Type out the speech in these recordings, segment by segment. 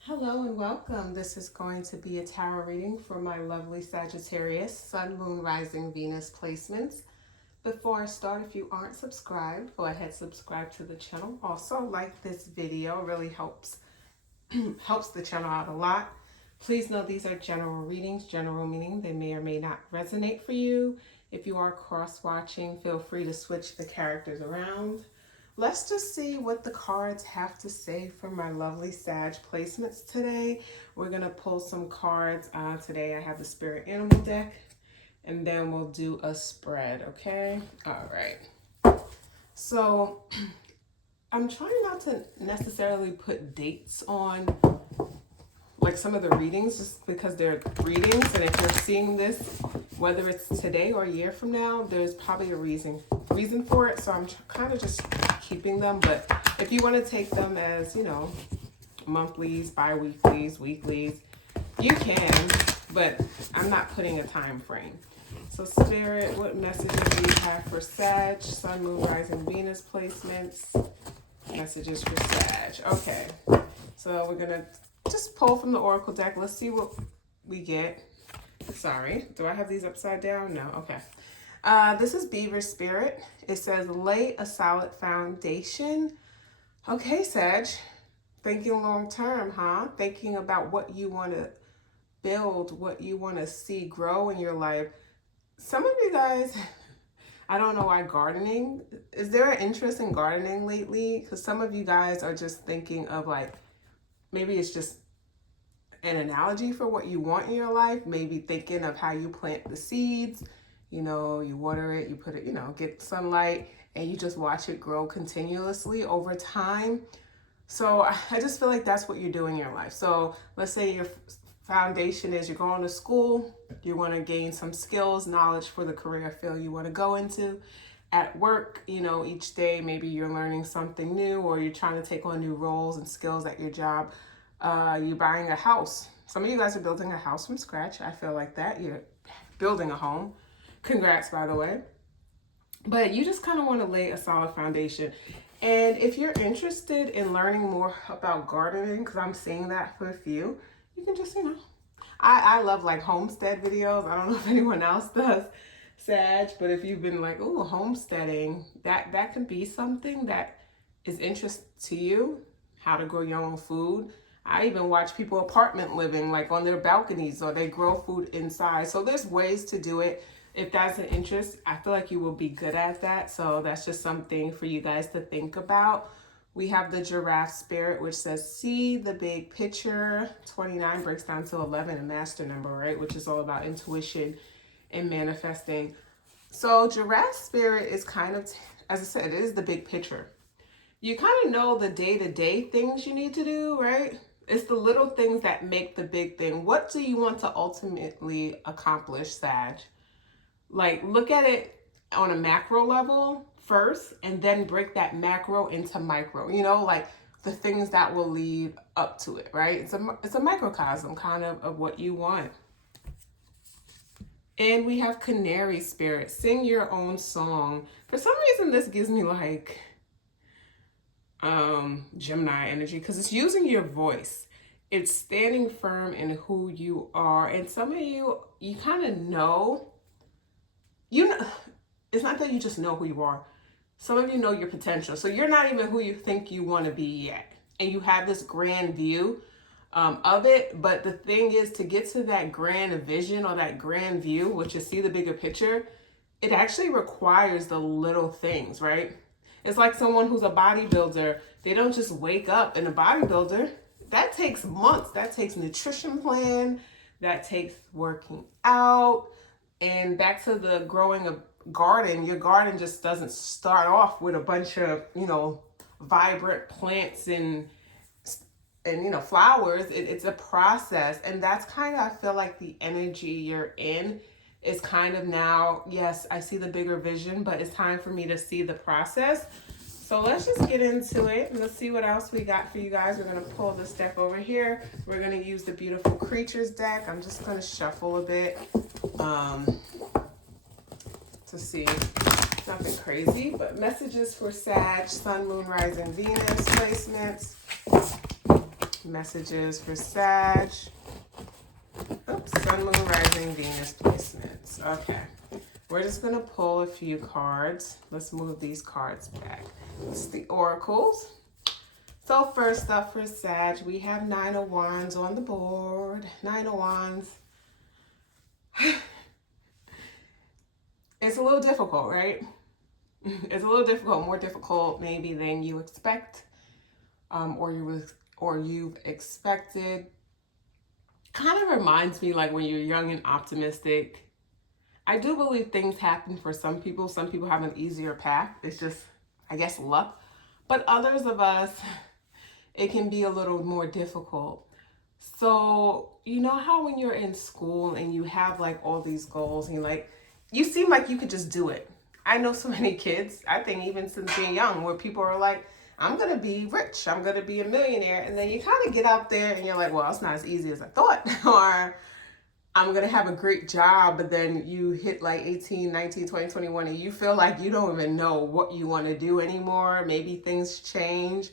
Hello and welcome. This is going to be a tarot reading for my lovely Sagittarius, Sun, Moon, Rising, Venus placements. Before I start, if you aren't subscribed, go ahead subscribe to the channel. Also, like this video, it really helps helps the channel out a lot. Please know these are general readings, general meaning they may or may not resonate for you. If you are cross-watching, feel free to switch the characters around. Let's just see what the cards have to say for my lovely Sag placements today. We're going to pull some cards. Today I have the Spirit Animal deck, and then we'll do a spread, okay? All right. So I'm trying not to necessarily put dates on like some of the readings just because they're readings, and if you're seeing this, whether it's today or a year from now, there's probably a reason for it. So I'm kind of just keeping them, but if you want to take them as, you know, monthlies, bi-weeklies, weeklies, you can, but I'm not putting a time frame. So Spirit, what messages do you have for Sag, Sun, Moon, Rising, Venus placements? Messages for Sag. Okay, so we're gonna just pull from the Oracle deck. Let's see what we get. Sorry, do I have these upside down? No, okay. This is Beaver Spirit. It says, lay a solid foundation. Okay, Sag, thinking long term, huh? Thinking about what you want to build, what you want to see grow in your life. Some of you guys, I don't know why gardening. Is there an interest in gardening lately? Because some of you guys are just thinking of like, maybe it's just an analogy for what you want in your life. Maybe thinking of how you plant the seeds. You know, you water it, you put it, you know, get sunlight, and you just watch it grow continuously over time. So I just feel like that's what you're doing in your life. So let's say your foundation is you're going to school, you want to gain some skills, knowledge for the career field you want to go into. At work, you know, each day maybe you're learning something new, or you're trying to take on new roles and skills at your job. You're buying a house. Some of you guys are building a house from scratch. I feel like that. You're building a home. Congrats, by the way. But you just kind of want to lay a solid foundation. And if you're interested in learning more about gardening, because I'm seeing that for a few, you can just, you know, I love like homestead videos. I don't know if anyone else does, Sag, but if you've been like, ooh, homesteading, that can be something that is interest to you, how to grow your own food. I even watch people apartment living, like on their balconies, or they grow food inside. So there's ways to do it. If that's an interest, I feel like you will be good at that. So that's just something for you guys to think about. We have the Giraffe Spirit, which says, see the big picture. 29 breaks down to 11, a master number, right? Which is all about intuition and manifesting. So Giraffe Spirit is kind of, as I said, it is the big picture. You kind of know the day-to-day things you need to do, right? It's the little things that make the big thing. What do you want to ultimately accomplish, Sag? Like, look at it on a macro level first, and then break that macro into micro, you know, like the things that will lead up to it, right? It's a microcosm kind of what you want. And we have Canary Spirit, sing your own song. For some reason, this gives me like Gemini energy, because it's using your voice. It's standing firm in who you are. And some of you kind of know, you know, it's not that you just know who you are. Some of you know your potential. So you're not even who you think you want to be yet. And you have this grand view of it. But the thing is, to get to that grand vision or that grand view, which is see the bigger picture, it actually requires the little things, right? It's like someone who's a bodybuilder. They don't just wake up in a bodybuilder. That takes months. That takes nutrition plan. That takes working out. And back to the growing a garden, your garden just doesn't start off with a bunch of, you know, vibrant plants and you know, flowers. It's a process. And that's kind of, I feel like the energy you're in is kind of now, yes, I see the bigger vision, but it's time for me to see the process. So let's just get into it. Let's see what else we got for you guys. We're going to pull this deck over here. We're going to use the Beautiful Creatures deck. I'm just going to shuffle a bit to see. Nothing crazy, but messages for Sag, Sun, Moon, Rising, Venus placements. Messages for Sag. Oops, Sun, Moon, Rising, Venus placements. Okay. We're just going to pull a few cards. Let's move these cards back. It's the oracles. So first up for Sag, we have 9 of Wands on the board. 9 of Wands. It's a little difficult, right? It's a little difficult, more difficult maybe than you expect, or you've expected. Kind of reminds me like when you're young and optimistic. I do believe things happen for some people. Some people have an easier path. It's just, I guess, luck. But others of us, it can be a little more difficult. So, you know how when you're in school and you have like all these goals and like, you seem like you could just do it. I know so many kids, I think even since being young, where people are like, I'm going to be rich, I'm going to be a millionaire. And then you kind of get out there and you're like, well, it's not as easy as I thought. Or I'm going to have a great job, but then you hit like 18, 19, 20, 21, and you feel like you don't even know what you want to do anymore. Maybe things change,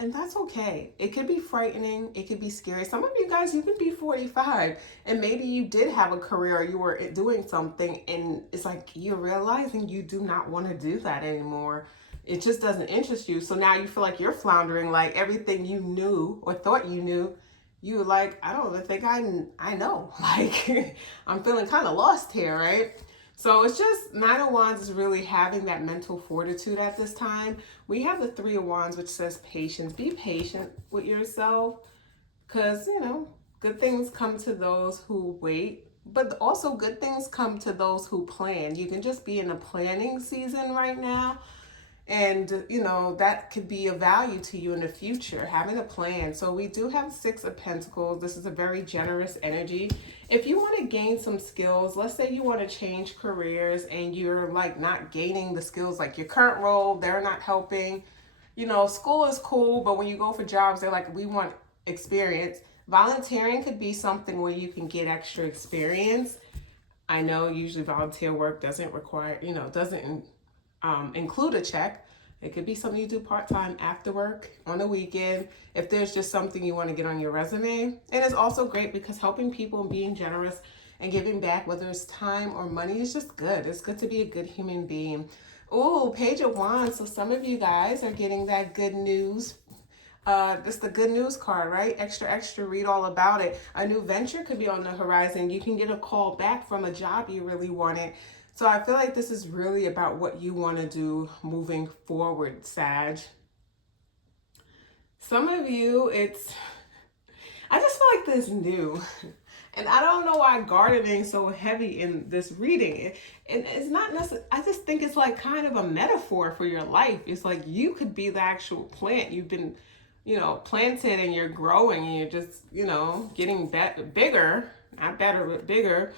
and that's okay. It could be frightening. It could be scary. Some of you guys, you could be 45, and maybe you did have a career, or you were doing something, and it's like you're realizing you do not want to do that anymore. It just doesn't interest you. So now you feel like you're floundering, like everything you knew or thought you knew, you were like, I don't even think I know. Like, I'm feeling kind of lost here, right? So it's just 9 of Wands is really having that mental fortitude at this time. We have the 3 of Wands, which says patience. Be patient with yourself because, you know, good things come to those who wait, but also good things come to those who plan. You can just be in a planning season right now. And, you know, that could be of value to you in the future, having a plan. So we do have 6 of Pentacles. This is a very generous energy. If you want to gain some skills, let's say you want to change careers and you're like not gaining the skills, like your current role, they're not helping. You know, school is cool, but when you go for jobs, they're like, we want experience. Volunteering could be something where you can get extra experience. I know usually volunteer work doesn't require, you know, doesn't include a check. It could be something you do part-time after work on the weekend if there's just something you want to get on your resume. And it's also great because helping people and being generous and giving back, whether it's time or money, is just good. It's good to be a good human being. Ooh, Page of Wands. So some of you guys are getting that good news. This is the good news card, right? Extra, extra, read all about it. A new venture could be on the horizon. You can get a call back from a job you really wanted. So I feel like this is really about what you want to do moving forward, Sag. Some of you, I just feel like this new. And I don't know why gardening so heavy in this reading. And it's not necessarily, I just think it's like kind of a metaphor for your life. It's like you could be the actual plant. You've been, you know, planted and you're growing and you're just, you know, getting bigger, not better, but bigger.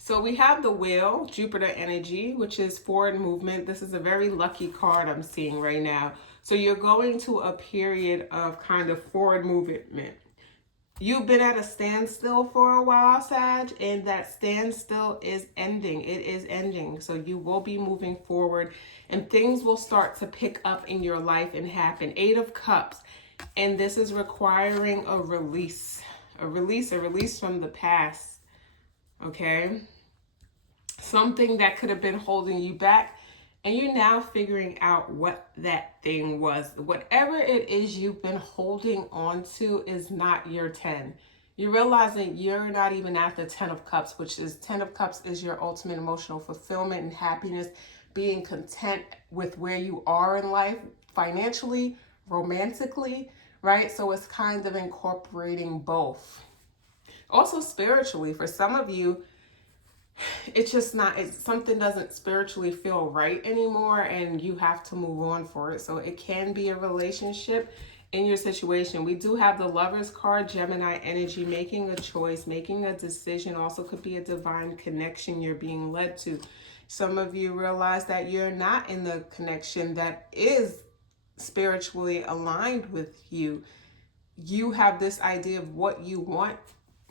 So we have the Wheel, Jupiter energy, which is forward movement. This is a very lucky card I'm seeing right now. So you're going to a period of kind of forward movement. You've been at a standstill for a while, Sag, and that standstill is ending. It is ending. So you will be moving forward and things will start to pick up in your life and happen. 8 of Cups. And this is requiring a release from the past. Okay, something that could have been holding you back, and you're now figuring out what that thing was. Whatever it is you've been holding on to is not your 10. You're realizing you're not even at the 10 of Cups, which is 10 of Cups is your ultimate emotional fulfillment and happiness, being content with where you are in life, financially, romantically, right? So it's kind of incorporating both. Also spiritually, for some of you, it's just not, something doesn't spiritually feel right anymore and you have to move on for it. So it can be a relationship in your situation. We do have the Lovers card, Gemini energy, making a choice, making a decision. Also could be a divine connection you're being led to. Some of you realize that you're not in the connection that is spiritually aligned with you. You have this idea of what you want,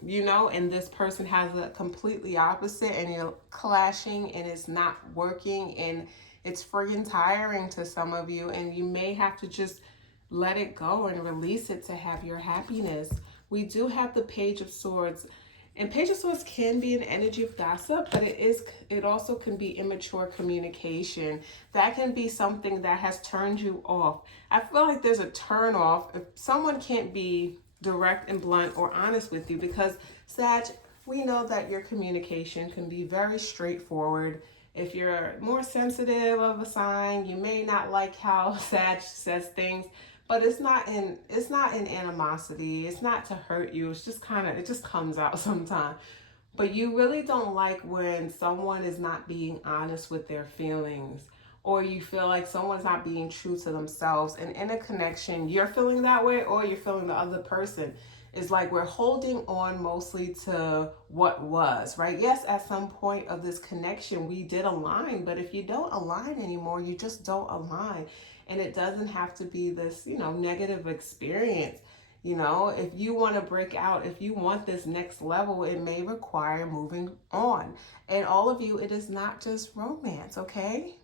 you know, and this person has a completely opposite, and you're clashing and it's not working, and it's friggin' tiring to some of you, and you may have to just let it go and release it to have your happiness. We do have the Page of Swords. And Page of Swords can be an energy of gossip, but it also can be immature communication. That can be something that has turned you off. I feel like there's a turn off if someone can't be direct and blunt or honest with you, because Sag, we know that your communication can be very straightforward. If you're more sensitive of a sign, you may not like how Sag says things, but it's not in animosity. It's not to hurt you. It's just it just comes out sometimes. But you really don't like when someone is not being honest with their feelings, or you feel like someone's not being true to themselves. And in a connection, you're feeling that way, or you're feeling the other person. It's like we're holding on mostly to what was, right? Yes, at some point of this connection, we did align, but if you don't align anymore, you just don't align. And it doesn't have to be this, negative experience. If you want to break out, if you want this next level, it may require moving on. And all of you, it is not just romance, okay?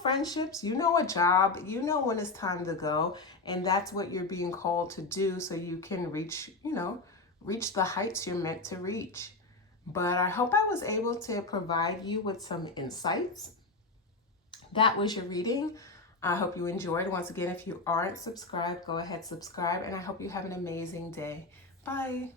Friendships, a job, when it's time to go. And that's what you're being called to do, so you can reach the heights you're meant to reach. But I hope I was able to provide you with some insights. That was your reading. I hope you enjoyed. Once again, if you aren't subscribed, go ahead, subscribe. And I hope you have an amazing day. Bye.